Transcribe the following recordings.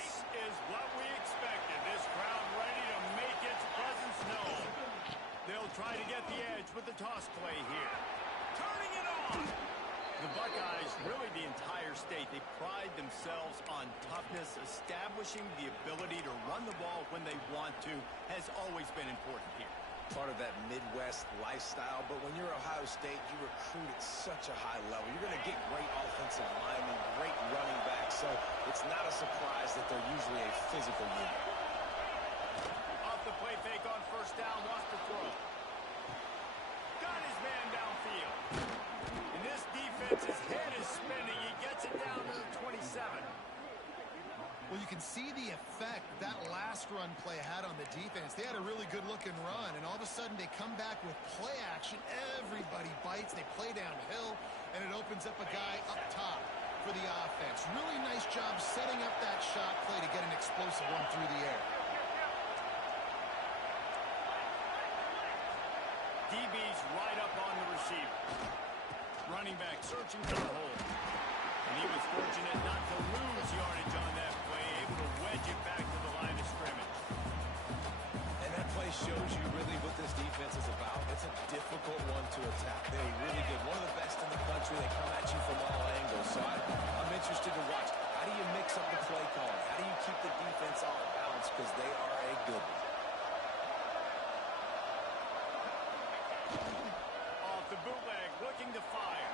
This is what we expected. This crowd ready to make its presence known. They'll try to get the edge with the toss play here. Turning it on. The Buckeyes, really the entire state, they pride themselves on toughness. Establishing the ability to run the ball when they want to has always been important here. Part of that Midwest lifestyle, but when you're Ohio State, you recruit at such a high level. You're going to get great offensive linemen, great running backs, so it's not a surprise that they're usually a physical unit. Off the play fake on first down, wants to throw. Got his man downfield. And this defense's head is spinning. He gets it down to the 27. Well, you can see the effect that last run play had on the defense. They had a really good-looking run, and all of a sudden they come back with play action. Everybody bites. They play downhill, and it opens up a guy up top for the offense. Really nice job setting up that shot play to get an explosive one through the air. DB's right up on the receiver. Running back searching for the hole. And he was fortunate not to lose yardage on that play, able to wedge it back to the line of scrimmage. And that play shows you really what this defense is about. It's a difficult one to attack. They're really good. One of the best in the country. They come at you from all angles. So I'm interested to watch. How do you mix up the play calling? How do you keep the defense off balance? Because they are a good one. Off the bootleg, looking to fire.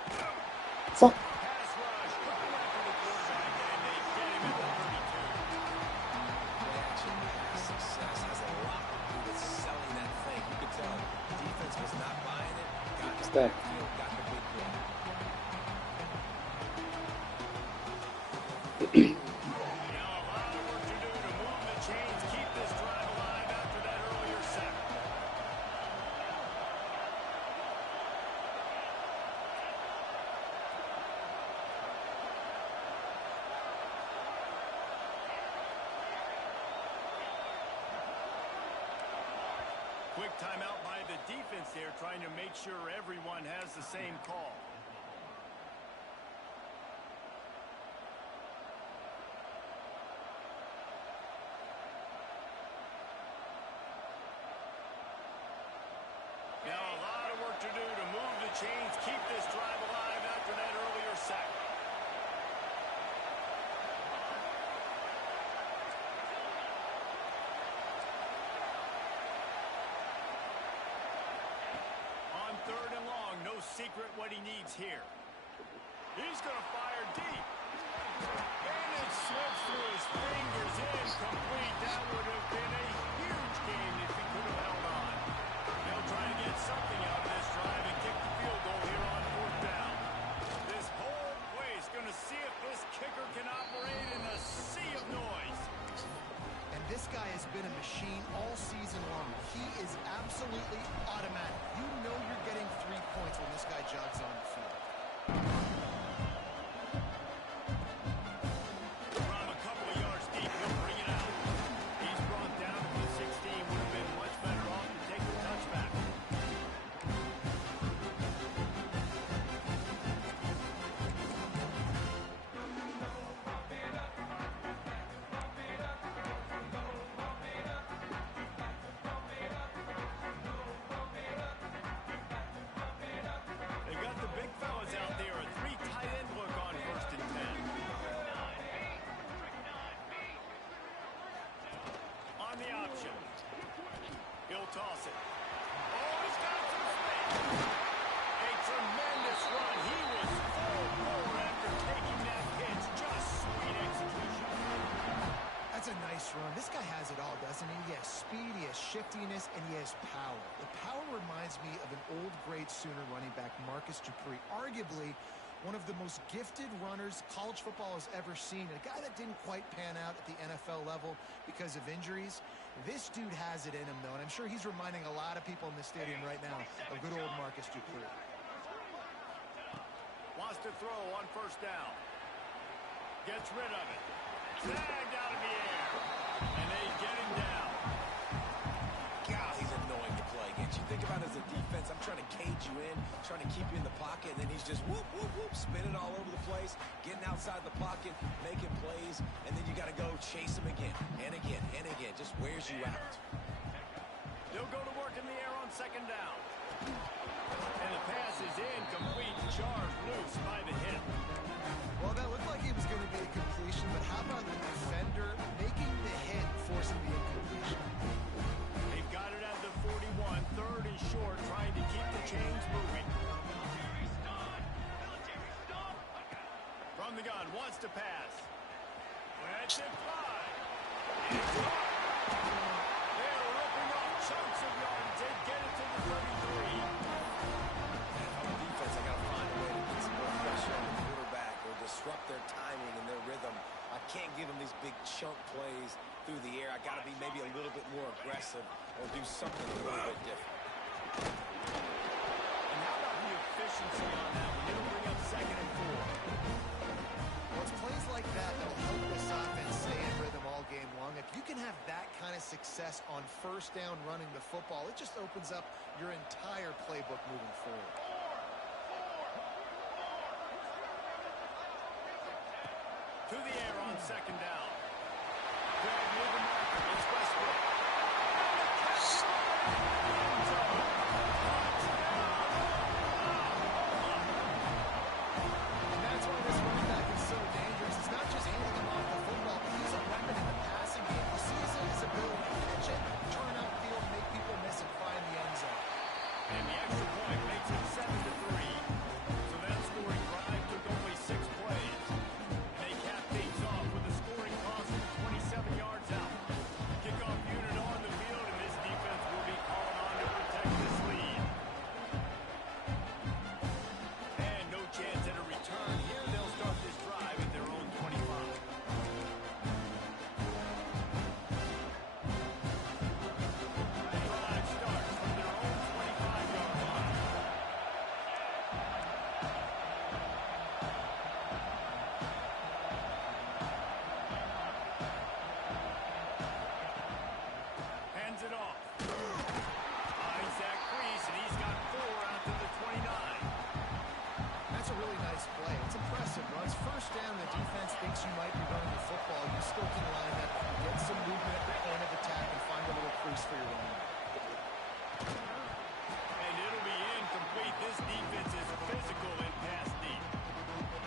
Fuck. Pass rush, coming after the quarterback, and they get him at the 32. Play action pass success has a lot to do with selling that thing. You could tell defense was not buying it. Got to the field, got the big play. Now a lot of work to do to move the chains, keep this drive alive after that earlier sack. Quick timeout by the defense there, trying to make sure everyone has the same call. Now a lot of work to do to move the chains, keep this drive alive after that earlier sack. On third and long, no secret what he needs here. He's going to fire deep. And it slips through his fingers, incomplete. That would have been a huge game if he could have held on. They'll try to get something out of this drive and kick the field goal here on fourth down. This whole place going to see if this kicker can operate in a sea of noise. And this guy has been a machine all season long. He is absolutely automatic. You know you're getting 3 points when this guy jogs on the field. From a couple of yards deep, he'll bring it out. He's brought down to the 16. Would have been much better off to take the touchback. They got the big fellas out there. A 3 tight end look on first and 10. On the option. He'll toss it. Oh, he's got some space. A tremendous run. He was full bore after taking that pitch. Just sweet execution. That's a nice run. This guy has it all, doesn't he? He has speed, he has shiftiness, and he has power. The power reminds me of an old grade Sooner running back, Marcus Dupree. Arguably one of the most gifted runners college football has ever seen. A guy that didn't quite pan out at the NFL level because of injuries. This dude has it in him, though, and I'm sure he's reminding a lot of people in the stadium right now of good old Marcus Dupree. Wants to throw on first down. Gets rid of it. Snagged out of the air. And they get him down. God, he's annoying to play against. You think about it as a defense, I'm trying to cage you in, trying to keep you in the pocket, and then he's just whoop, whoop, whoop, spinning all over the place, getting outside the pocket, making plays, and then you got to go chase him again and again and again. Just wears you out. They'll go to work in the air on second down. And the pass is incomplete. Charged loose by the hit. Well, that looked like it was going to be a completion, but how about the defender making the hit, forcing the incompletion? They've got it at the 41. Third and short, trying to keep the chains moving. From the gun, wants to pass. Let's it fly. It's caught. They're ripping off chunks of yards. They get it to the 33. On defense, I got to find a way to get some more pressure on the quarterback or disrupt their timing and their rhythm. I can't give them these big chunk plays through the air. I got to be maybe a little bit more aggressive or do something a little bit different. And how about the efficiency on that one? It'll bring up second and 4. Well, it's plays like that that'll help this offense stay in rhythm all game long. If you can have that kind of success on first down running the football, it just opens up your entire playbook moving forward. To the air on second down. Grab near the marker. It's Westbrook. And that's why this running back is so dangerous. It's not just handing him off the football, but he's a weapon in the passing game. You see his ability to catch it, turn upfield, make people miss, and find the end zone. And the extra point makes it 7-3. So that scoring drive took only 6 plays. They cap things off with a scoring toss of 27 yards out. Kickoff unit on the field, and this defense will be called on to protect this lead. And no chance at a return here. They'll start this drive at their own 25. Drive starts from their own 25-yard line. Hands it off. Isaac Priest, and he's got 4 out to the 29. That's a really nice play. It's impressive. Runs first down, the defense thinks you might be running the football. You still can line up, get some movement at the point of attack, and find a little crease for your running. And it'll be incomplete. This defense is physical and pass deep.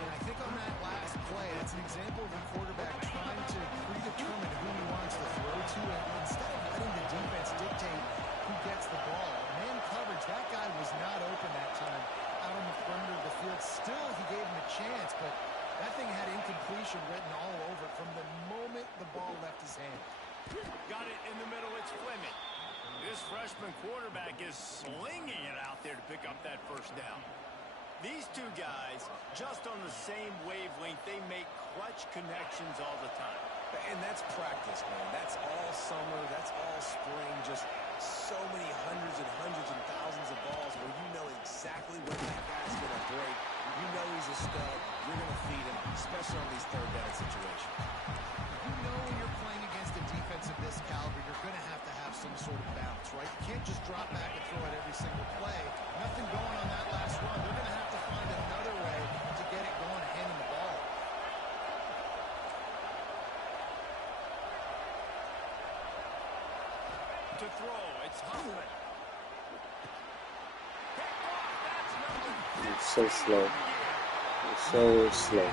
And I think on that last play, that's an example of a quarterback trying to predetermine who he wants to throw to, and instead of letting the defense dictate who gets the ball. Man coverage, that guy was not open that time out on the perimeter of the field. Still, he gave him a chance, but that thing had incompletion written all over it from the moment the ball left his hand. Got it in the middle. It's Fleming. This freshman quarterback is slinging it out there to pick up that first down. These two guys, just on the same wavelength, they make clutch connections all the time. And that's practice, man. That's all summer. That's all spring. Just so many hundreds and thousands of balls where you know exactly when that guy's going to break. You know he's a stud. You're going to feed him, especially on these third down situations. You know when you're playing against a defense of this caliber, you're going to have some sort of bounce, right? You can't just drop back and throw it every single play. Nothing going on that last run. They're going to have to find another way to get it going and hand him the ball. To throw, it's Huffman. It's so slow. It's so slow.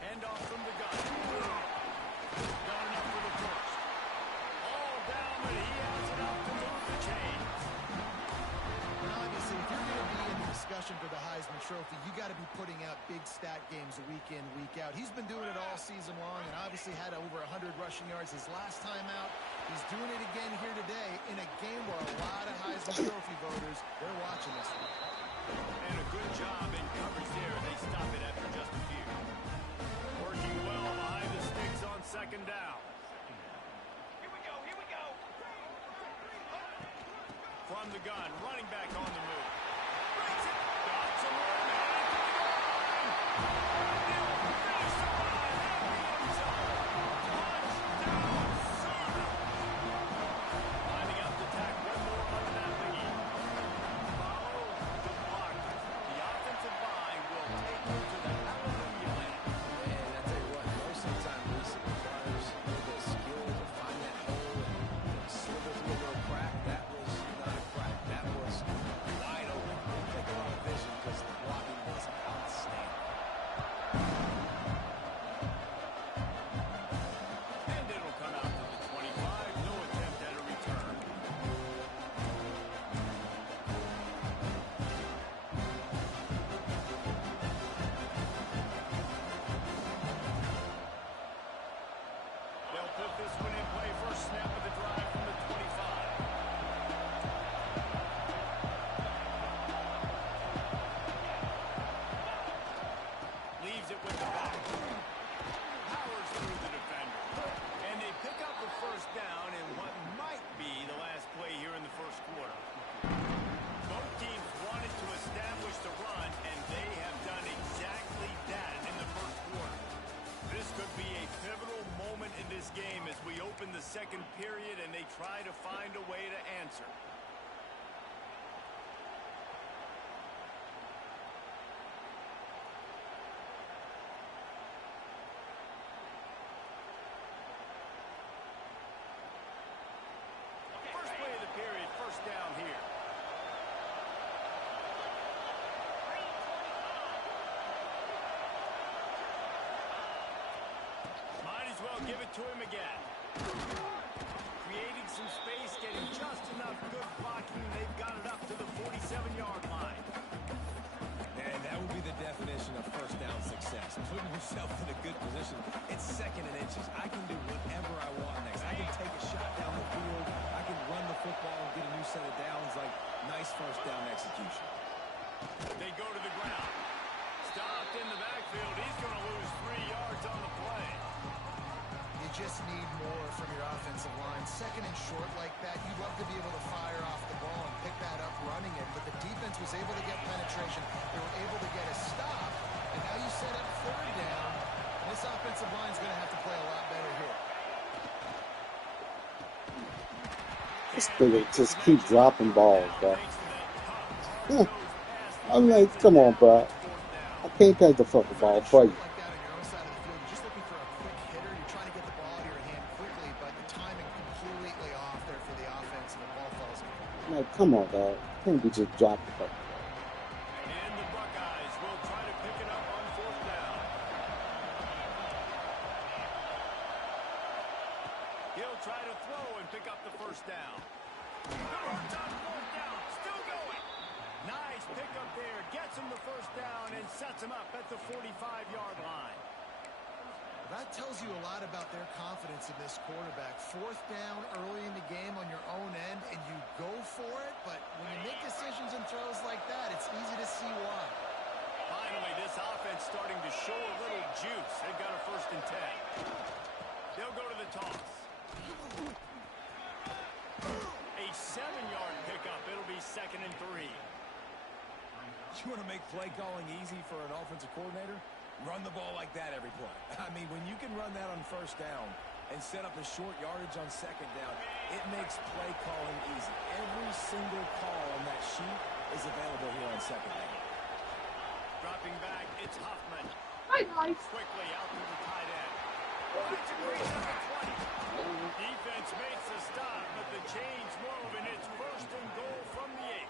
Handoff from the gun. Got enough for the first. All down, but he has enough to move the chains. Now, obviously, if you're going to be in the discussion for the Heisman Trophy, you got to be putting out big stat games week in, week out. He's been doing it all season long and obviously had over 100 rushing yards his last time out. He's doing it again here today in a game where a lot of Heisman Trophy voters, they're watching this one. And a good job in coverage there. They stop it after just a few. Working well behind the sticks on second down. Here we go, here we go. From the gun, running back on the move. Brings it. Got give it to him again. Creating some space, getting just enough good blocking. They've got it up to the 47-yard line. And that would be the definition of first down success. Putting yourself in a good position. It's second and inches. I can do whatever I want next. I can take a shot down the field. I can run the football and get a new set of downs. Like, nice first down execution. They go to the ground. Stopped in the backfield. He's going to lose 3 yards on the play. You just need more from your offensive line. Second and short like that, you'd love to be able to fire off the ball and pick that up running it, but the defense was able to get penetration. They were able to get a stop, and now you set up third down. This offensive line is going to have to play a lot better here. This nigga just keep dropping balls, bro. I'm like, come on, bro. I can't catch the fucking ball for you. Like, come on, dog. Can't be just dropping the fucking ball. And the Buckeyes will try to pick it up on fourth down. He'll try to throw and pick up the first down. The Birds on fourth down, still going. Nice pickup there, gets him the first down and sets him up at the 45-yard line. That tells you a lot about their confidence in this quarterback. Fourth down early in the game on your own end, and you go for it, but when you make decisions and throws like that, it's easy to see why. Finally, this offense starting to show a little juice. They've got a 1st and 10. They'll go to the toss. A 7-yard pickup. It'll be 2nd and 3. You want to make play calling easy for an offensive coordinator? Run the ball like that every play. I mean, when you can run that on first down and set up a short yardage on second down, it makes play calling easy. Every single call on that sheet is available here on second down. Dropping back, it's Hoffman. Hi, guys. Quickly out to the tight end. Finds a breeze at the 20. Defense makes a stop, but the chains move, and it's 1st and goal from the 8.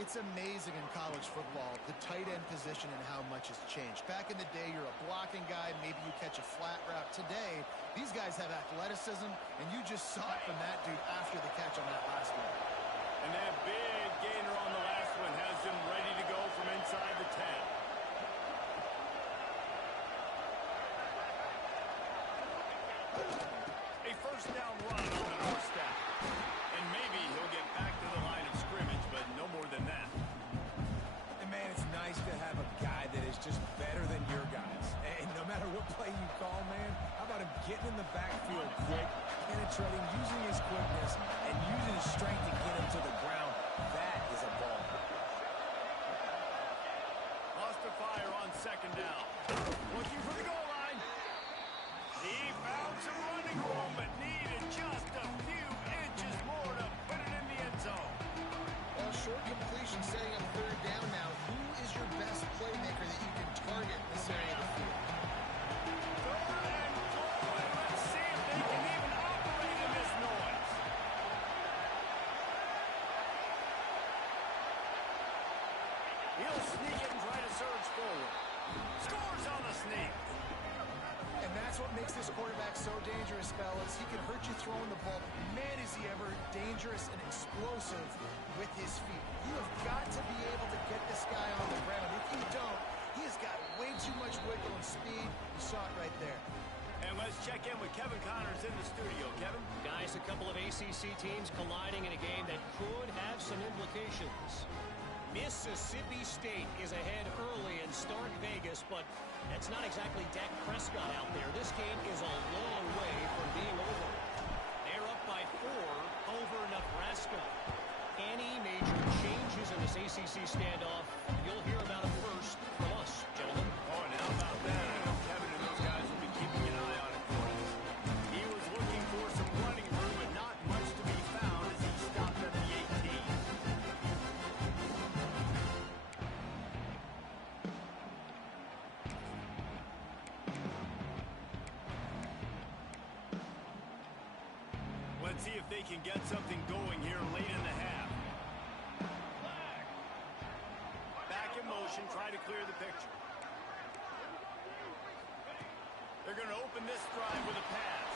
It's amazing in college football, the tight end position and how much has changed. Back in the day, you're a blocking guy, maybe you catch a flat route. Today, these guys have athleticism, and you just saw it from that dude after the catch on that last one. And that big gainer on the last one has him ready to go from inside the 10. A 1st down run on the doorstep. And maybe he'll get back to the line of scrimmage, but no more than that. And, man, it's nice to have a guy that is just better than your guys. And no matter what play you call, man, how about him getting in the backfield quick, penetrating, using his quickness, and using his strength to get him to the ground. That is a ball. Lost a fire on 2nd down. Looking for the goal line. He found some running room, but needed just a few inches more to put it in the end zone. Well, short completion setting up 3rd down now. Who is your best playmaker that you can target in this area of the field? 3rd and goal, and let's see if they can even operate in this noise. He'll sneak it and try to surge forward. Scores on the sneak. And that's what makes this quarterback so dangerous, fellas. He can hurt you throwing the ball. Man, is he ever dangerous and explosive with his feet. You have got to be able to get this guy on the ground. If you don't, he has got way too much wiggle and speed. You saw it right there. And let's check in with Kevin Connors in the studio. Kevin? Guys, a couple of ACC teams colliding in a game that could have some implications. Mississippi State is ahead early in Stark Vegas, but that's not exactly Dak Prescott out there. This game is a long way from being over. They're up by 4 over Nebraska. Any major changes in this ACC standoff, you'll hear about it first from us, gentlemen. Oh, and how about that? I know Kevin and those guys will be keeping an eye on it for us. He was looking for some running room, and not much to be found as he stopped at the 18. Let's see if they can get something going here late in the half. Back in motion, try to clear the picture. They're going to open this drive with a pass.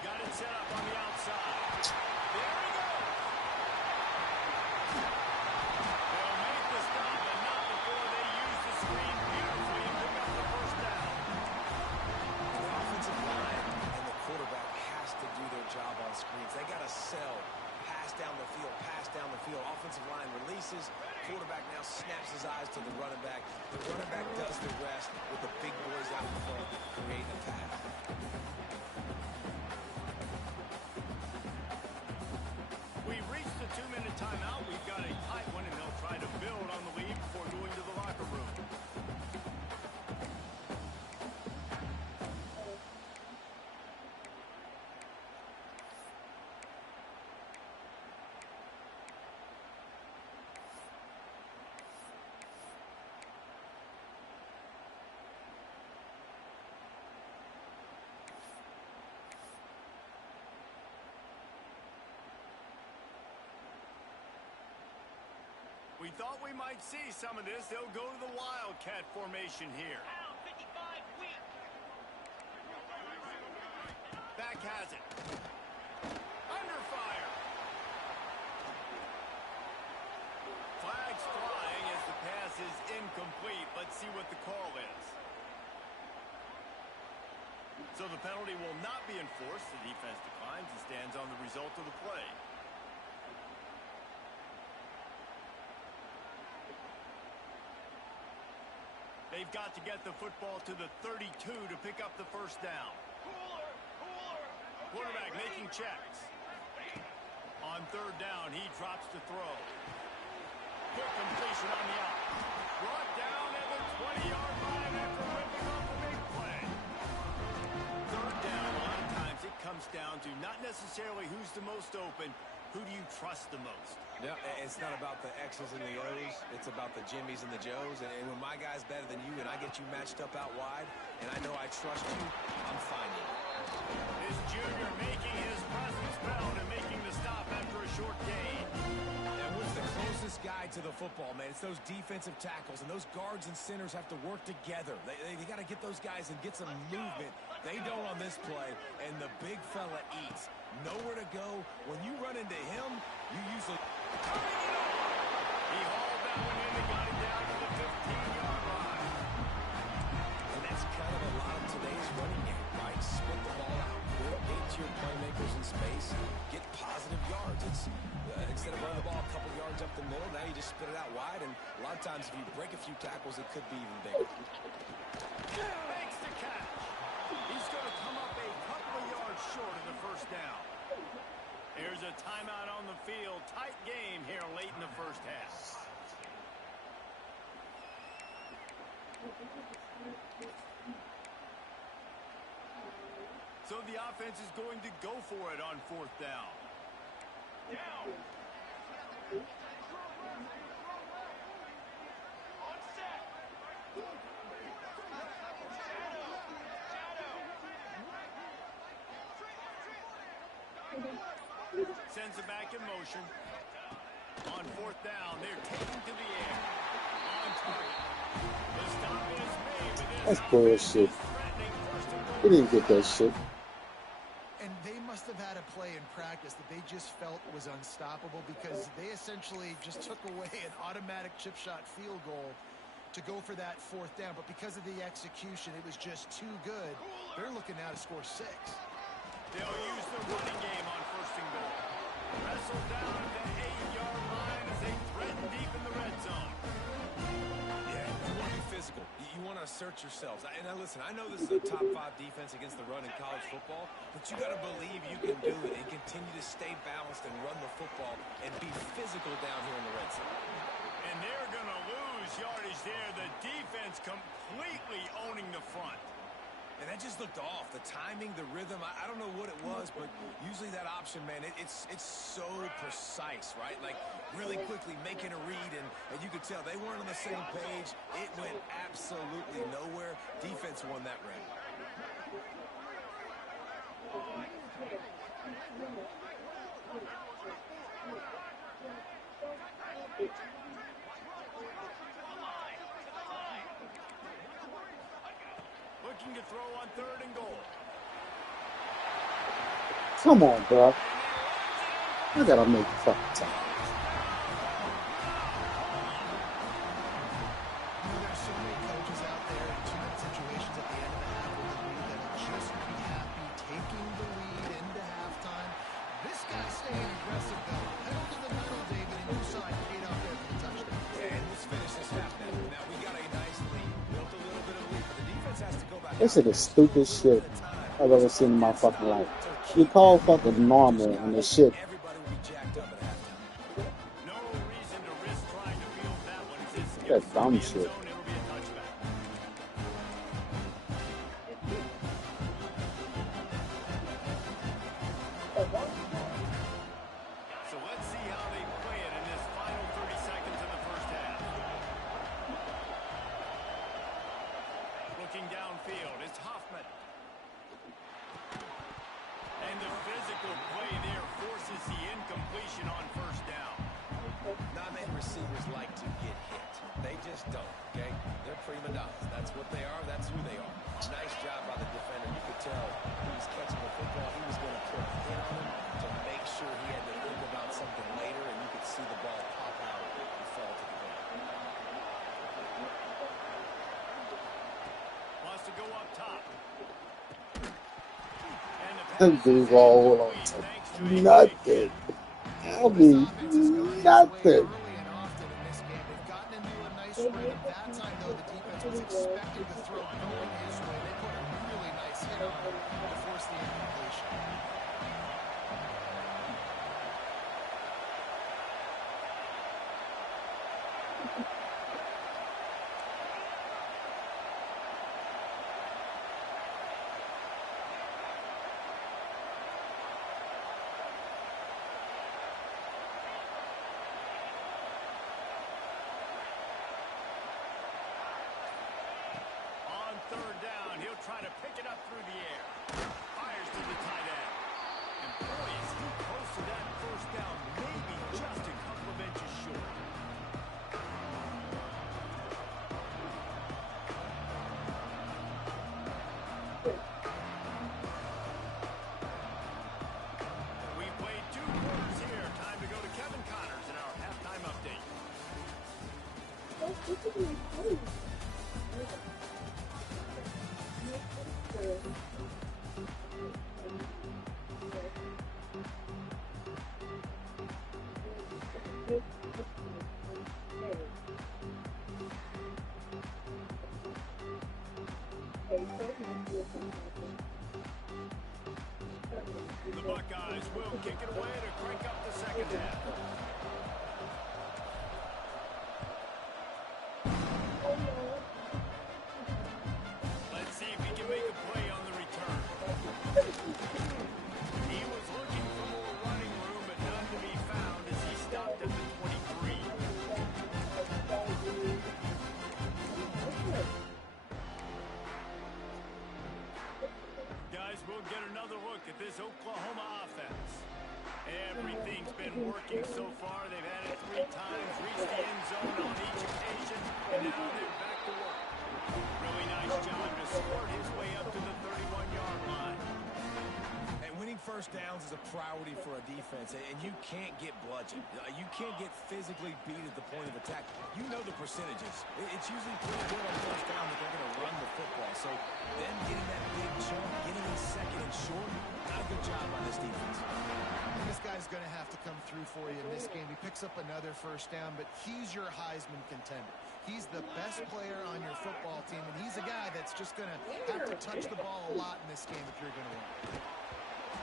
Got it set up on the outside. There he goes. They'll make the stop, but not before they use the screen beautifully and pick up the first down. The offensive line and the quarterback has to do their job on screens. They got to sell. Pass down the field, pass down the field. Offensive line releases. Quarterback now snaps his eyes to the running back. The running back does the rest with the big boys out in front, creating a pass. We've reached the 2-minute timeout. We've got a tight one, and they'll try to build on the lead before going to the locker room. We thought we might see some of this. They'll go to the Wildcat formation here. Back has it. Under fire. Flags flying as the pass is incomplete. Let's see what the call is. So the penalty will not be enforced. The defense declines and stands on the result of the play. They've got to get the football to the 32 to pick up the first down. Quarterback making checks. On third down, he drops to throw. Quick completion on the out. Brought down at the 20-yard line after ripping off a big play. Third down, a lot of times it comes down to not necessarily who's the most open, who do you trust the most? Yeah, it's not about the X's and the O's. It's about the Jimmys and the Joes. And when my guy's better than you and I get you matched up out wide, and I know I trust you, I'm finding it. This junior making his presence felt and making the stop after a short gain. And what's the closest guy to the football, man? It's those defensive tackles, and those guards and centers have to work together. They got to get those guys and get some movement. They don't on this play, and the big fella eats. Nowhere to go. When you run into him, you usually... He hauled that one in and got it down to the 15-yard line. And that's kind of a lot of today's running game, right? Split the ball out, get to your playmakers in space, get positive yards. It's instead of running the ball a couple yards up the middle, now you just spit it out wide, and a lot of times if you break a few tackles, it could be even bigger. Makes the catch. He's going to come up a couple of yards short of the first down. Here's a timeout on the field. Tight game here late in the first half. So the offense is going to go for it on fourth down. Down. On set. Sends it back in motion. On fourth down, they're taken to the air. On target. The stop is made, but That's bullshit. He didn't get that shit. And they must have had a play in practice that they just felt was unstoppable because they essentially just took away an automatic chip shot field goal to go for that fourth down. But because of the execution, it was just too good. They're looking now to score 6. They'll use the running game on first and goal. Wrestled down at the 8-yard line as they threaten deep in the red zone. Yeah, you want to be physical. You want to assert yourselves. And now listen, I know this is a top 5 defense against the run in college football, but you got to believe you can do it and continue to stay balanced and run the football and be physical down here in the red zone. And they're going to lose yardage there. The defense completely owning the front. And that just looked off. The timing, the rhythm, I don't know what it was, but usually that option, man, it's so precise, right? Like really quickly making a read, and you could tell they weren't on the same page. It went absolutely nowhere. Defense won that round. looking to throw on 3rd and goal. Come on, bro. I gotta make fucking time. There's so many coaches out there in 2-minute situations at the end of the half with the lead that'll just be happy taking the lead into halftime. This guy staying aggressive, though. Pedal to the metal, David, and you saw it paid off there for the touchdown. And let's finish this half now. Now, we got a nice lead. Built a little bit of lead, but the defense has to go back. This is the stupidest shit I've ever seen in my fucking life. You call fucking normal and this shit. Everybody will be jacked up at halftime. No reason to risk trying to field that one. As it skips That through dumb the end shit. zone, it'll be a touchback. So let's see how they play it in this final 30 seconds of the first half. Looking downfield, it's Hoffman. And the physical play there forces the incompletion on 1st down. Not many receivers like to get hit. They just don't, okay? They're prima donnas. That's what they are. That's who they are. Nice job by the defender. You could tell he was catching the football. He was going to put a hit on him to make sure he had to think about something later, and you could see the ball pop out and fall to the ground. Wants to go up top. And the Them dudes all on nothing. I mean, nothing. Early and often in this game, they've gotten into a nice rhythm. That time, though, the defense was expecting the throw going his way. They put a really nice hit on him to force the incompletion. On 3rd down, he'll try to pick it up through the air. Fires to the tight end. And boy, is he close to that 1st down, maybe just a couple of inches short. We played 2 quarters here. Time to go to Kevin Connors in our halftime update. The Buckeyes will kick it away to crank up the 2nd half. Let's see if he can make a play on the return. He was looking for more running room, but none to be found as he stopped at the 23. Guys, we'll get another look at this Oklahoma offense. Everything's been working so far. They've had it 3 times, reached the end zone on each occasion, and now they're back to work. Really nice job to squirt his way up to the 31-yard line. And winning 1st downs is a priority for a defense, and you can't get bludgeoned. You can't get physically beat at the point of attack. You know the percentages. It's usually pretty good on 1st down that they're going to run the football. So them getting that big chunk, getting a 2nd and short, not a good job by this defense. This guy's going to have to come through for you in this game. He picks up another 1st down, but he's your Heisman contender. He's the best player on your football team, and he's a guy that's just going to have to touch the ball a lot in this game if you're going to win.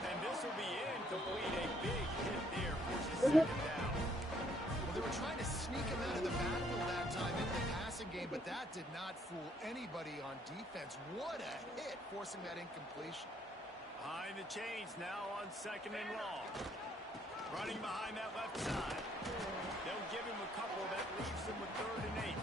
And this will be incomplete. A big hit there forces 2nd down. Well, they were trying to sneak him out of the backfield that time in the passing game, but that did not fool anybody on defense. What a hit, forcing that incompletion. Behind the chains now on 2nd and long. Running behind that left side. They'll give him a couple. That leaves him with 3rd and 8.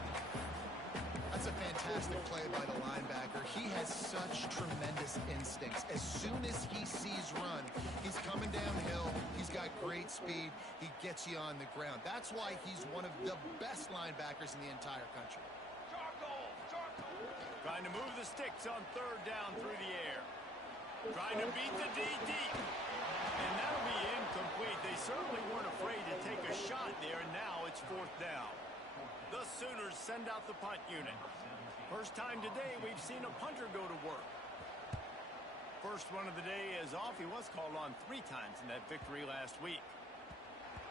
That's a fantastic play by the linebacker. He has such tremendous instincts. As soon as he sees run, he's coming downhill. He's got great speed. He gets you on the ground. That's why he's one of the best linebackers in the entire country. Trying to move the sticks on third down through the air. Trying to beat the D deep. And that'll be incomplete. They certainly weren't afraid to take a shot there, and now it's fourth down. The Sooners send out the punt unit. First time today we've seen a punter go to work. First one of the day is off. He was called on 3 times in that victory last week.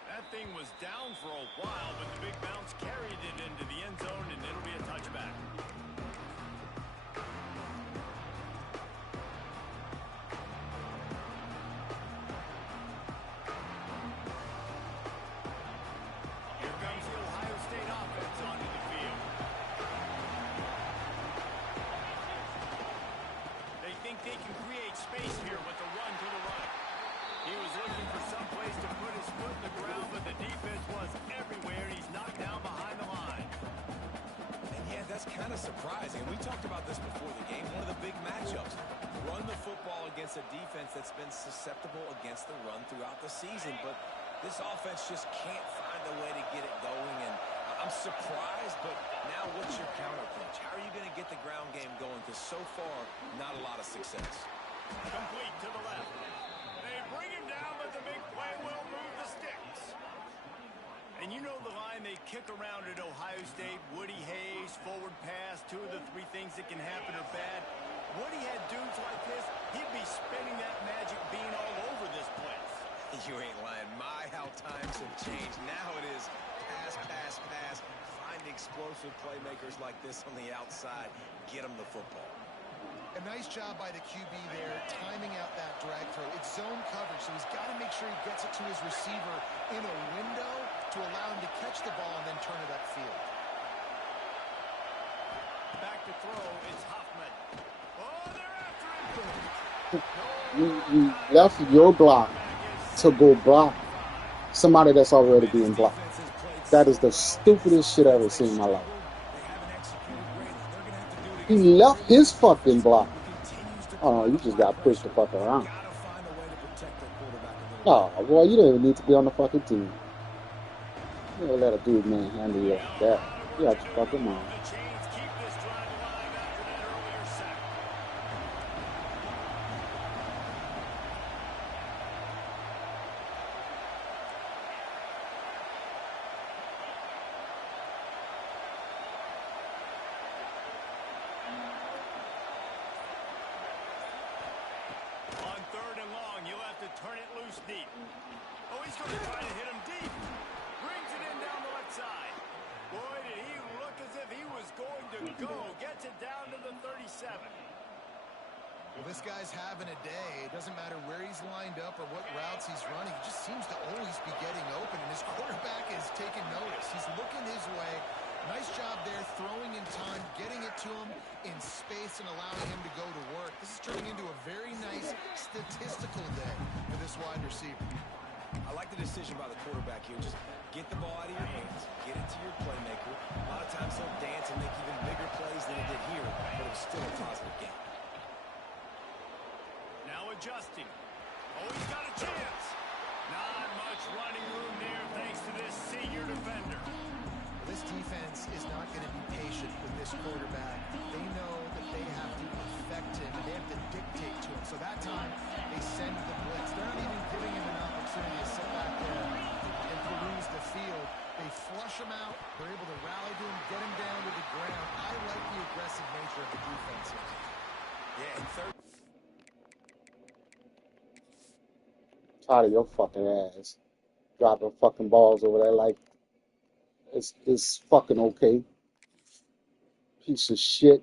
That thing was down for a while, but the big bounce carried it into the end zone, and it'll be a touchback. Here comes the Ohio State offense onto the field. They think they can create space here with the run to the right. He was looking for some place to put his foot in the ground, but the defense was everywhere. He's knocked down behind the line. And yeah, that's kind of surprising. We talked about this before the game. One of the big matchups. Run the football against a defense that's been susceptible against the run throughout the season. But this offense just can't find a way to get it going. And I'm surprised, but now what's your counterpunch? How are you going to get the ground game going? Because so far, not a lot of success. Complete to the left. They bring him down, but the big play will move the sticks. And you know the line they kick around at Ohio State. Woody Hayes, forward pass, 2 of the 3 things that can happen are bad. Woody had dudes like this, he'd be spinning that magic bean all over this place. You ain't lying. My, how times have changed. Now it is pass, pass, pass. Find explosive playmakers like this on the outside. Get them the football. A nice job by the QB there, timing out that drag throw. It's zone coverage, so he's got to make sure he gets it to his receiver in a window to allow him to catch the ball and then turn it upfield. Back to throw, it's Hoffman. Oh, they're after You left your block to go block somebody that's already being blocked. That is the stupidest shit I've ever seen in my life. He left his fucking block. Oh, you just got pushed the fuck around. Oh, boy, you don't even need to be on the fucking team. You don't let a dude manhandle you like that. You got your fucking mind. Turn it loose deep. Oh, he's going to try to hit him deep. Brings it in down the left side. Boy, did he look as if he was going to go. Gets it down to the 37. Well, this guy's having a day. It doesn't matter where he's lined up or what routes he's running. He just seems to always be getting open, and his quarterback is taking notice. He's looking his way. Nice job there, throwing in time, getting it to him in space and allowing him to go to work. This is turning into a very nice statistical day for this wide receiver. I like the decision by the quarterback here. Just get the ball out of your hands, get it to your playmaker. A lot of times he'll dance and make even bigger plays than he did here, but it was still a positive game. Now adjusting. Oh, he's got a chance. Not much running room there thanks to this senior defender. This defense is not going to be patient with this quarterback. They know that they have to affect him, and they have to dictate to him. So that time, they send the blitz. They're not even giving him an opportunity to sit back there and peruse the field. They flush him out. They're able to rally to him, get him down to the ground. I like the aggressive nature of the defense here. Yeah, and third. Tired of your fucking ass dropping fucking balls over there like it's fucking okay. Piece of shit.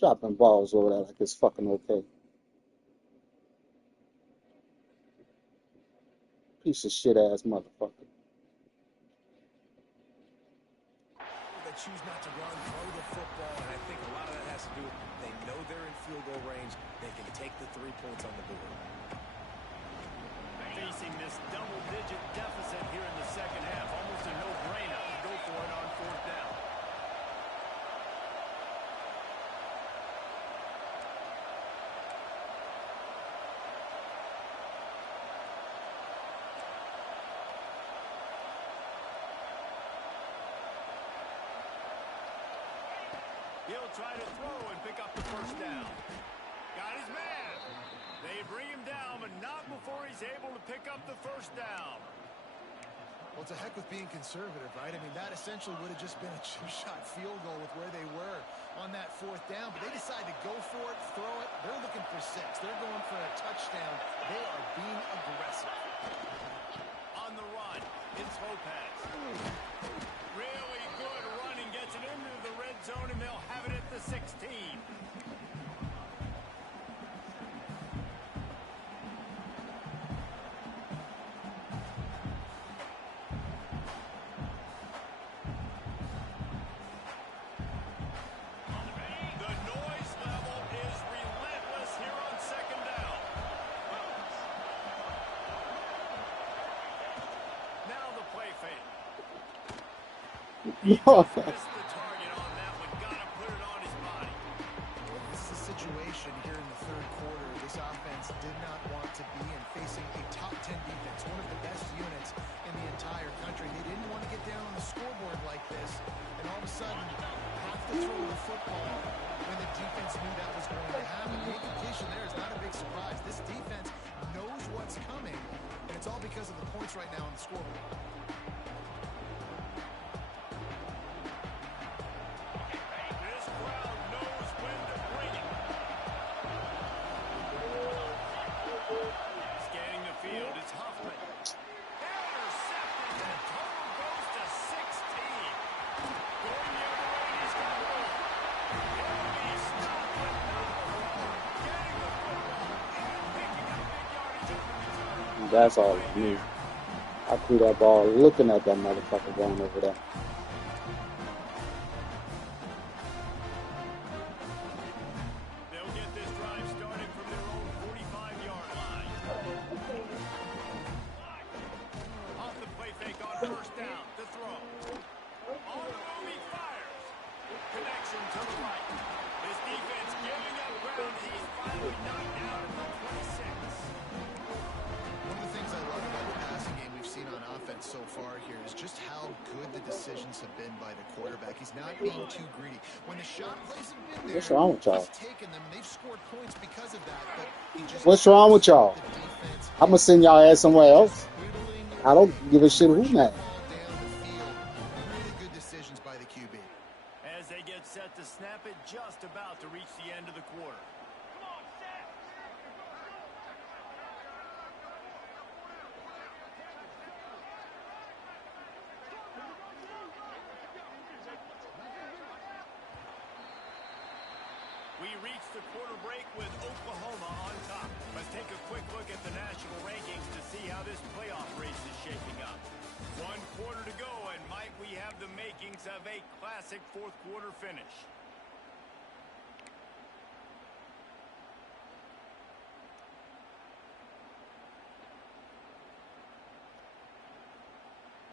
Dropping balls over there like it's fucking okay. Piece of shit ass motherfucker. They choose not to run, throw the football, and I think a lot of that has to do with they know they're in field goal range. They can take the 3 points on the board. Facing this double-digit deficit here in the second half, almost a no-brainer to go for it on fourth down. He'll try to throw and pick up the first down. Got his man. They bring him down, but not before he's able to pick up the first down. Well, it's a heck with being conservative, right? I mean, that essentially would have just been a chip-shot field goal with where they were on that fourth down. But they decide to go for it, throw it. They're looking for 6. They're going for a touchdown. They are being aggressive. On the run, it's Lopez. Really good running, gets it into the red zone, and they'll have it at the 16. No. Missed the target on that one. Gotta put it on his body. This is a situation here in the third quarter this offense did not want to be in, facing a top 10 defense, one of the best units in the entire country. They didn't want to get down on the scoreboard like this, and all of a sudden have to throw the football when the defense knew that was going to happen. The incompletion there is not a big surprise. This defense knows what's coming, and it's all because of the points right now on the scoreboard. That's all I need. I threw that ball looking at that motherfucker going over there. They'll get this drive started from their own 45-yard line. Off the play fake on first down. The throw. On the move, he fires. Connection to the right. This defense giving up ground. He's finally knocked down at the 26. One of the things I love about the passing game we've seen on offense so far here is just how good the decisions have been by the quarterback. He's not being too greedy. When the shot plays have been there, what's wrong with y'all? he's taken them. They've scored points because of that. But he just What's wrong with y'all? I'm gonna send y'all ass somewhere else. I don't give a shit who's mad. Really good decisions by the QB. As they get set to snap it, just about to reach the end of the quarter. We reach the quarter break with Oklahoma on top. Let's take a quick look at the national rankings to see how this playoff race is shaping up. 1 quarter to go, and might we have the makings of a classic fourth quarter finish.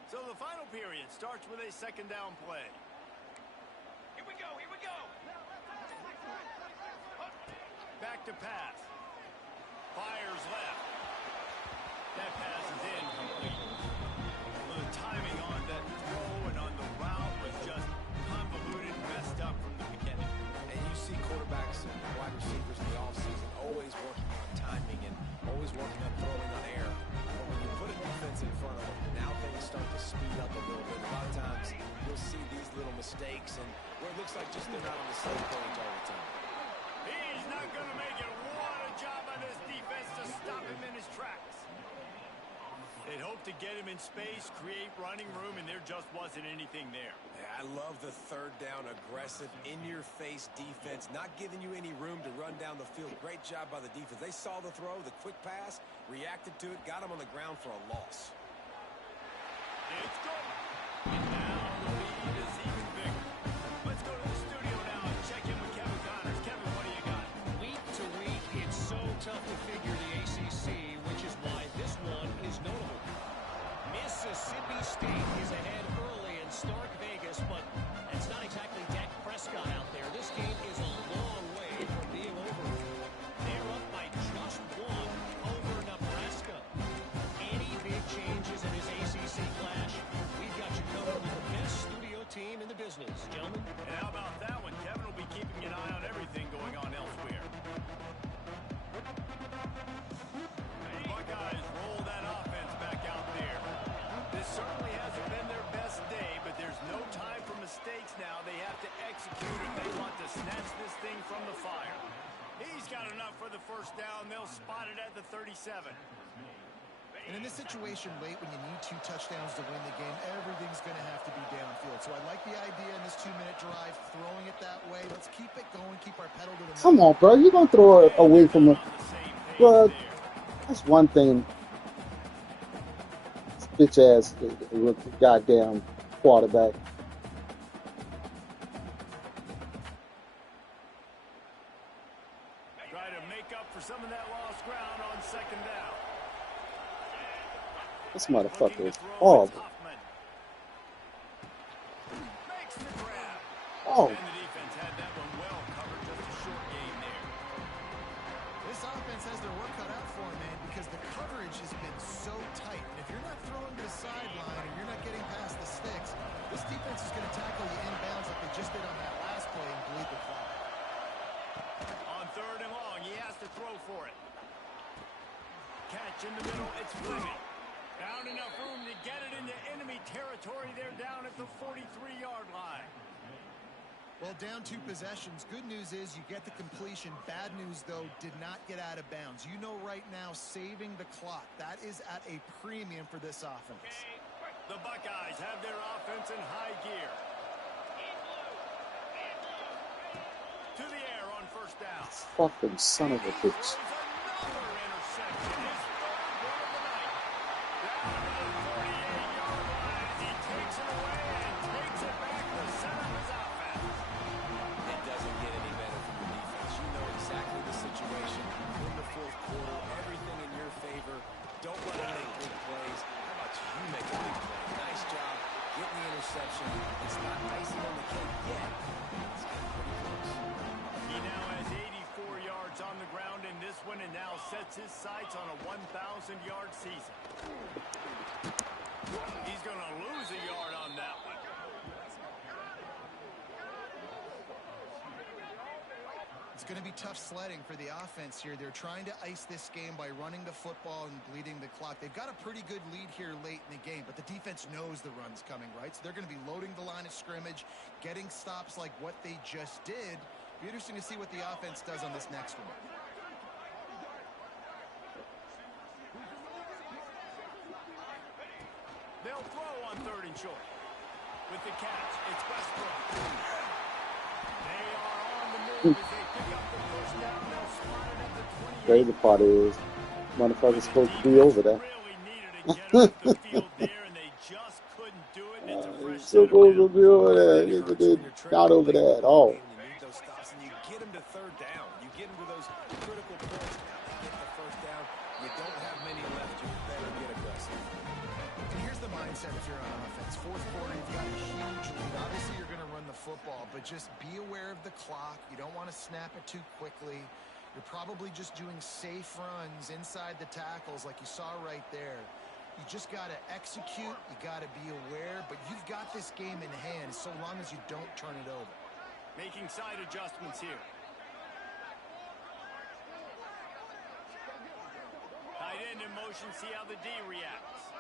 So the final period starts with a second down play. Here we go, here we go. Back to pass. Fires left. That pass is incomplete. Well, the timing on that throw and on the route was just convoluted, messed up from the beginning. And you see quarterbacks and wide receivers in the offseason always working on timing and always working on throwing on air. But when you put a defense in front of them, now things start to speed up a little bit. A lot of times you'll see these little mistakes and where it looks like just they're not on the same page all the time. He's not going to make it. What a job by this defense to stop him in his tracks. They'd hoped to get him in space, create running room, and there just wasn't anything there. Yeah, I love the third down, aggressive, in-your-face defense, not giving you any room to run down the field. Great job by the defense. They saw the throw, the quick pass, reacted to it, got him on the ground for a loss. It's good. And now the lead is even bigger. Let's go to the studio now and check in with Kevin Connors. Kevin, what do you got? Week to week, it's so tough to figure the ACC, which is why this one is notable. Mississippi State is ahead early in Stark Vegas, but it's not exactly Dak Prescott out there. This game is a long way from being over. They're up by just 1 over Nebraska. Any big changes in this ACC clash, we've got you covered with the best studio team in the business, gentlemen. And how about that one? Kevin will be keeping first down. They'll spot it at the 37. And in this situation late when you need 2 touchdowns to win the game, everything's going to have to be downfield. So I like the idea in this 2-minute drive, throwing it that way. Let's keep it going, keep our pedal to the metal. Come on, bro. You're going to throw it away from the... Bro, that's one thing. This bitch-ass goddamn quarterback. Try to make up for some of that lost ground on second down. This motherfucker is horrible. Makes the grab. Oh. And the defense had that one well covered. Just a short gain there. This offense has their work cut out for them, man, because the coverage has been so tight. And if you're not throwing to the sideline or you're not getting past the sticks, this defense is going to tackle you inbounds like they just did on that last play and bleed the clock. On third and long, he has to throw for it. Catch in the middle, it's Fleming. Found enough room to get it into enemy territory. They're down at the 43-yard line. Well, down 2 possessions. Good news is you get the completion. Bad news, though, did not get out of bounds. You know right now, saving the clock. That is at a premium for this offense. The Buckeyes have their offense in high gear. To the air on first down. Fucking son of a bitch. Throws another interception. His third one of the night. Down to the 48-yard line as he takes it away and takes it back to the center of his offense. It doesn't get any better from the defense. You know exactly the situation. In the fourth quarter, everything in your favor. Don't let them make big plays. How about you make a big play? Nice job getting the interception. It's not icing on the cake yet. It's getting pretty close. He now has 84 yards on the ground in this one and now sets his sights on a 1,000-yard season. He's going to lose a yard on that one. It's going to be tough sledding for the offense here. They're trying to ice this game by running the football and bleeding the clock. They've got a pretty good lead here late in the game, but the defense knows the run's coming, right? So they're going to be loading the line of scrimmage, getting stops like what they just did. Be interesting to see what the offense does on this next one. They'll throw on third and short. With the catch, it's Westbrook. They are on the move as they pick up the first down. They'll spot it at the 28. Crazy part is, motherfucker's supposed to be over there. Really needed to get off the field there, and they just couldn't do it. It's a fresh set of Supposed to downs. be over there. Not over there at all. You need those stops, and you get them to third down. You get them to those critical points. Now they get the first down. You don't have many left. You better get aggressive. And here's the mindset if you're on offense. Fourth quarter, you've got a huge lead. Obviously, you're going to run the football, but just be aware of the clock. You don't want to snap it too quickly. You're probably just doing safe runs inside the tackles like you saw right there. You just got to execute. You got to be aware, but you've got this game in hand so long as you don't turn it over. Making side adjustments here. Tight end in motion, see how the D reacts.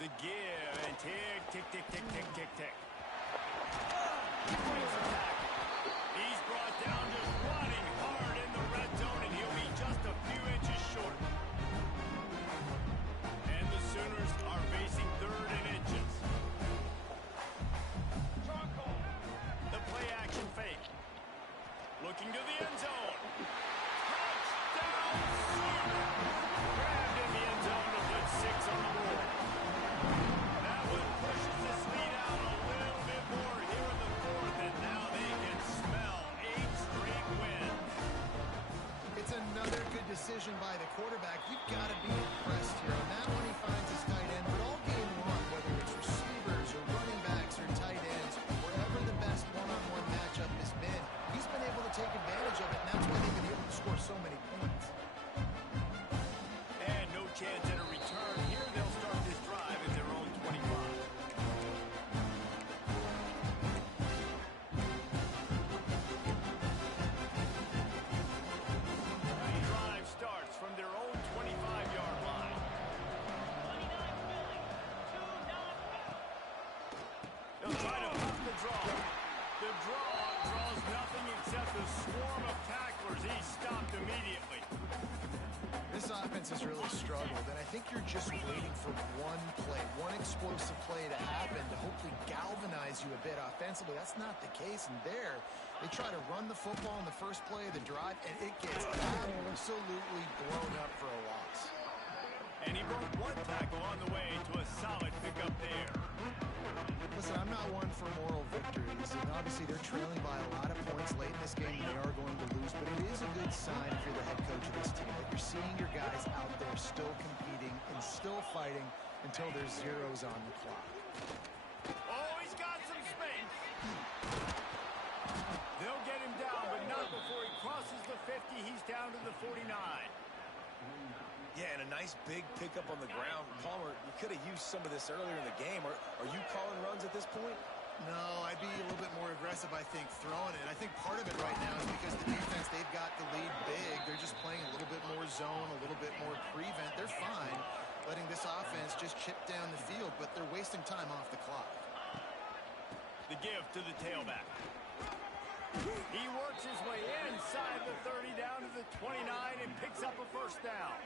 The give and tick, tick, tick, tick, tick, tick, tick. He breaks the tackle. He's brought down just running hard in the red zone, and he'll be just a few inches short. And the Sooners are facing third and inches. The play action fake. Looking to the end zone. Touchdown Sooner. Grabbed in the end zone to put 6 on the board. That one pushes this lead out a little bit more here in the fourth, and now they can smell 8 straight wins. It's another good decision by the quarterback. You've got to be impressed here. On that one, he finds his tight end, but all game long, whether it's receivers or running backs or tight ends, wherever the best one-on-one matchup has been, he's been able to take advantage of it, and that's why they've been able to score so many points. And no chance at a return here. They'll start this drive at their own 25. The drive starts from their own 25-yard line. draw. The draw draws nothing except a swarm of tacklers. He's stopped immediately. This offense has really struggled, and I think you're just waiting for one play, one explosive play to happen to hopefully galvanize you a bit offensively. That's not the case, and there, they try to run the football in the first play of the drive, and it gets absolutely blown up for a loss. And he broke one tackle on the way to a solid pickup there. Listen, I'm not one for moral victories, and obviously they're trailing by a lot of points late in this game, and they are going to lose, but it is a good sign if you're the head coach of this team that you're seeing your guys out there still competing and still fighting until there's zeros on the clock. Oh, he's got some space. They'll get him down, but not before he crosses the 50. He's down to the 49. Yeah, and a nice big pickup on the ground. Palmer, you could have used some of this earlier in the game. Are you calling runs at this point? No, I'd be a little bit more aggressive, I think, throwing it. I think part of it right now is because the defense, they've got the lead big. They're just playing a little bit more zone, a little bit more prevent. They're fine letting this offense just chip down the field, but they're wasting time off the clock. The give to the tailback. He works his way inside the 30 down to the 29 and picks up a first down.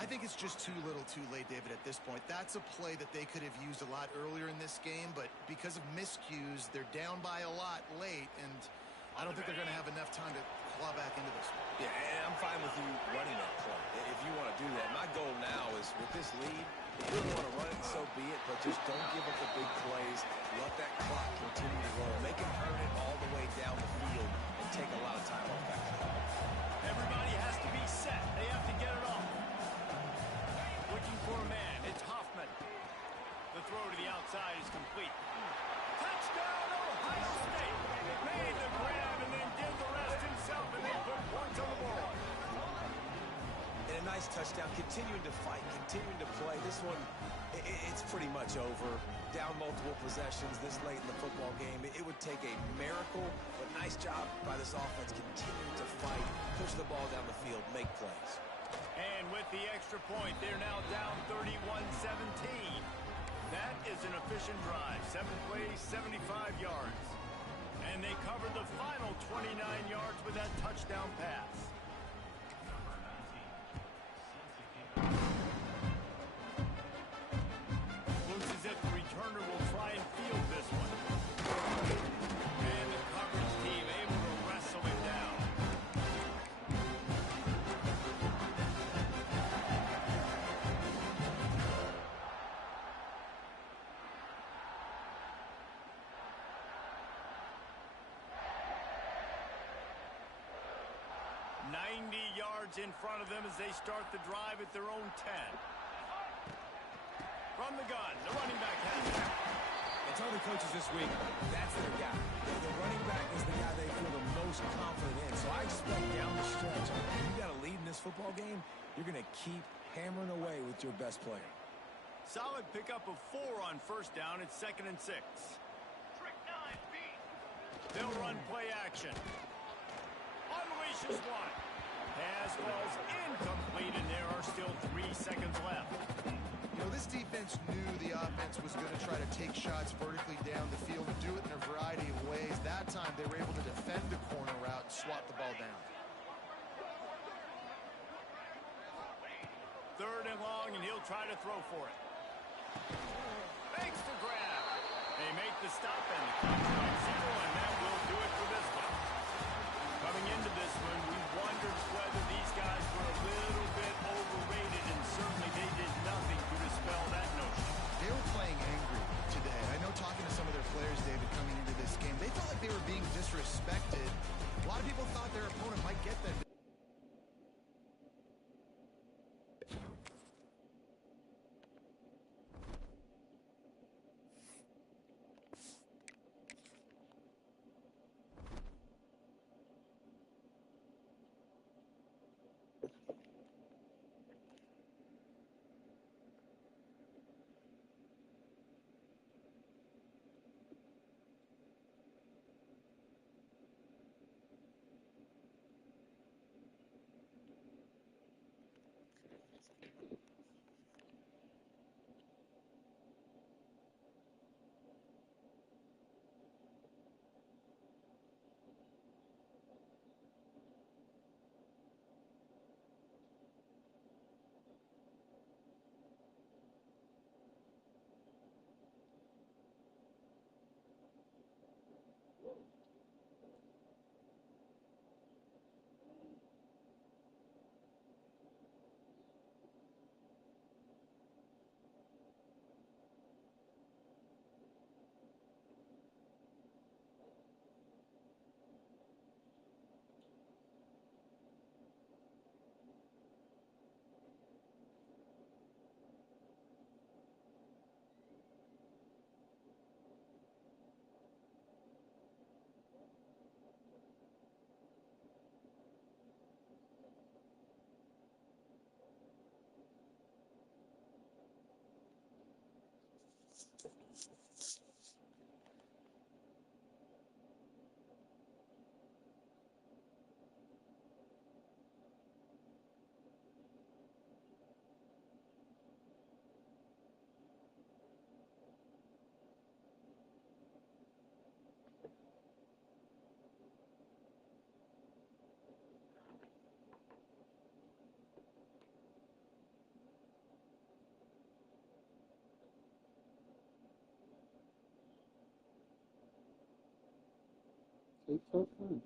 I think it's just too little too late, David, at this point. That's a play that they could have used a lot earlier in this game, but because of miscues, they're down by a lot late, and I don't think they're going to have enough time to claw back into this one. Yeah, and I'm fine with you running that play if you want to do that. My goal now is with this lead, if you want to run it, so be it, but just don't give up the big plays. Let that clock continue to roll. Make him earn it all the way down the field and take a lot of time off that clock. Everybody has to be set. They have to get it off. Looking for a man. It's Hoffman. The throw to the outside is complete. Touchdown, Ohio State. Made the grab and then did the rest himself and then put points on the board. And a nice touchdown. Continuing to fight, continuing to play. This one, it's pretty much over. Down multiple possessions this late in the football game. It would take a miracle, but nice job by this offense continuing to fight, push the ball down the field, make plays. And with the extra point, they're now down 31-17. That is an efficient drive. 7 plays, 75 yards. And they covered the final 29 yards with that touchdown pass. Looks as if the returner will try and field this one. And the coverage team able to wrestle him down. In front of them as they start the drive at their own 10. From the gun, the running back has it. I told the coaches this week, that's their guy. The running back is the guy they feel the most confident in. So I expect down the stretch, when you got a lead in this football game, you're going to keep hammering away with your best player. Solid pickup of 4 on first down. It's 2nd and 6. They'll run play action. Unleashes one. Pass falls incomplete, and there are still 3 seconds left. You know, this defense knew the offense was going to try to take shots vertically down the field and do it in a variety of ways. That time, they were able to defend the corner route and swat the ball down. 3rd and long, and he'll try to throw for it. Makes the grab. They make the stop, and the clock strikes 0, and that will do it for this one. Coming into this one, we wondered whether these guys were a little bit overrated, and certainly they did nothing to dispel that notion. They were playing angry today. I know talking to some of their players, David, coming into this game, they felt like they were being disrespected. A lot of people thought their opponent might get them. They so fun.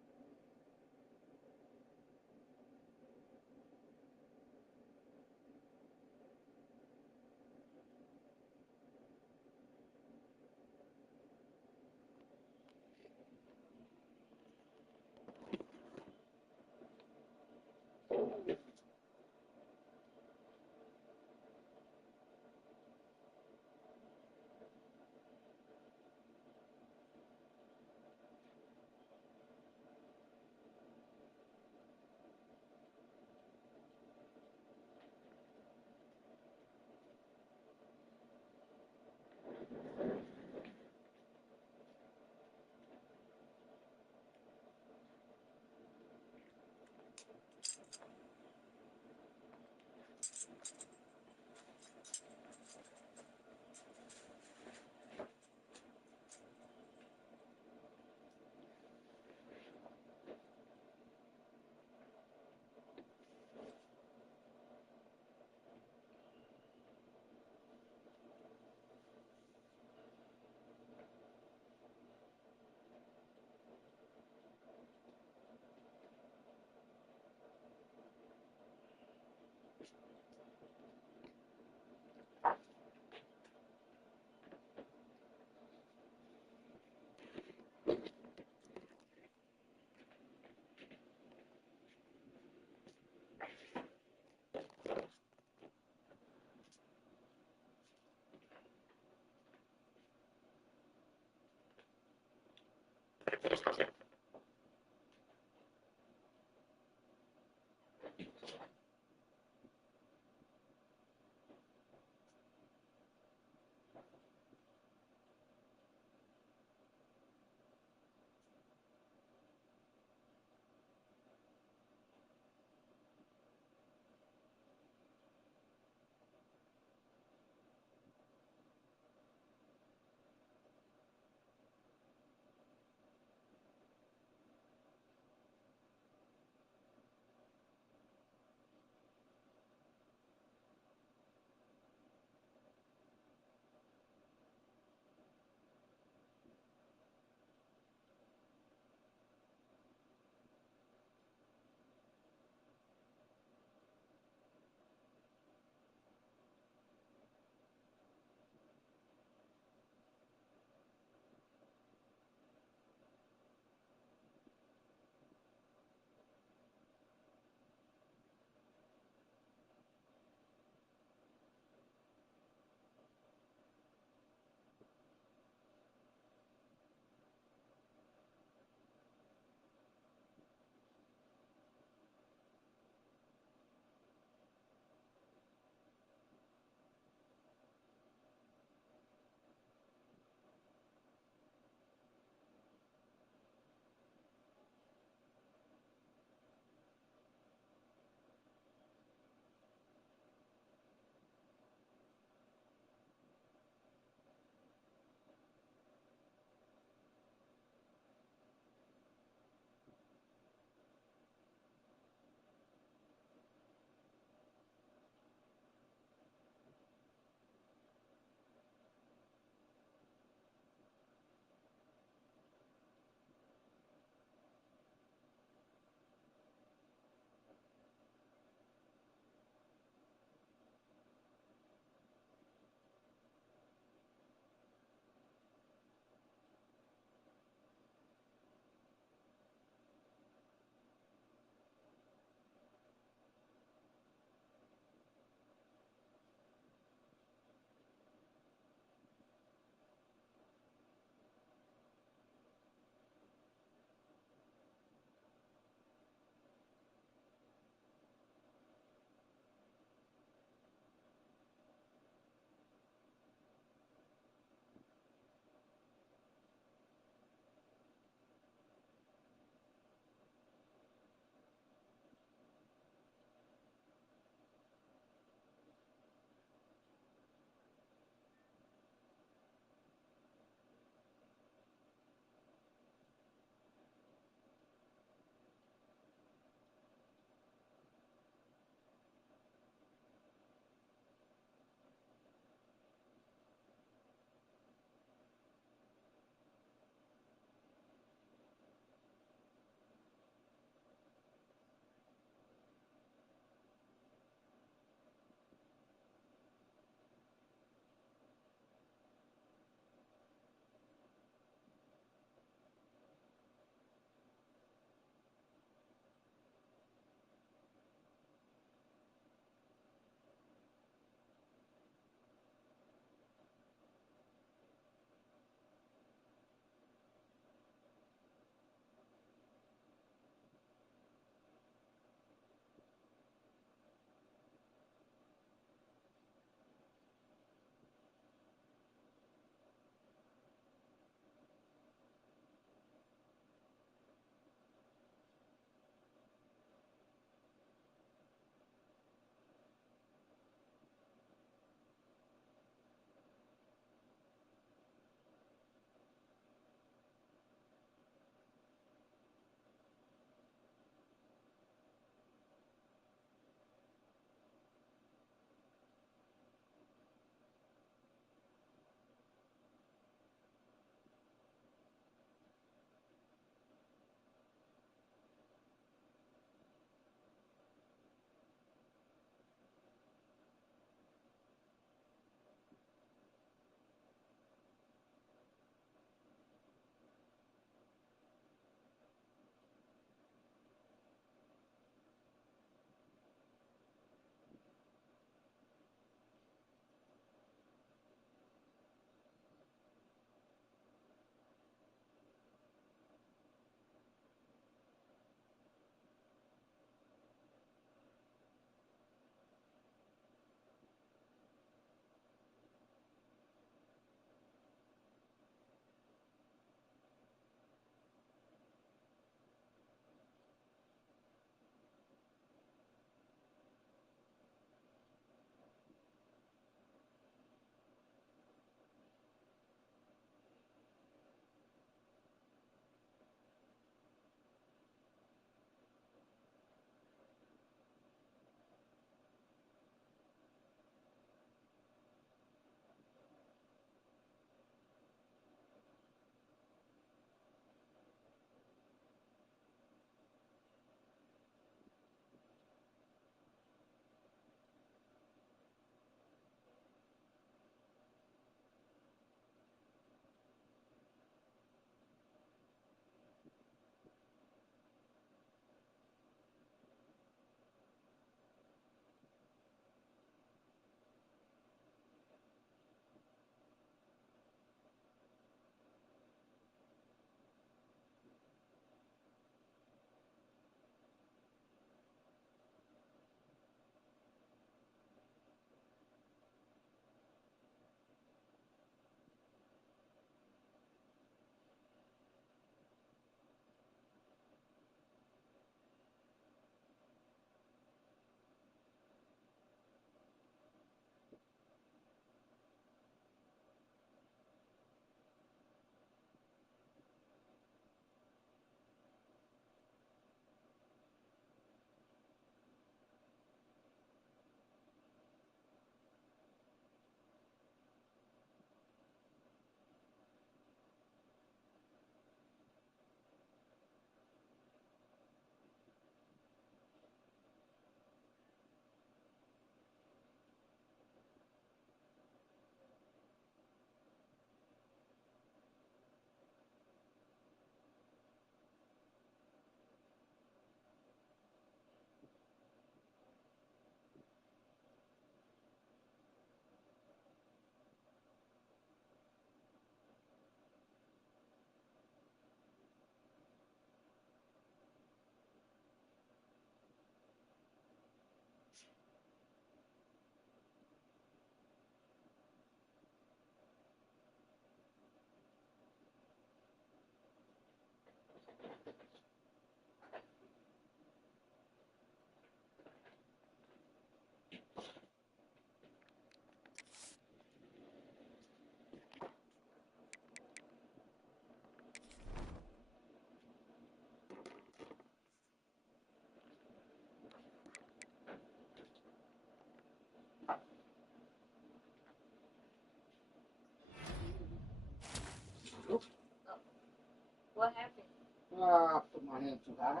I put my hand too high.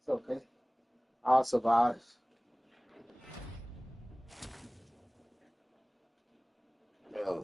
It's okay. I'll survive. Ugh.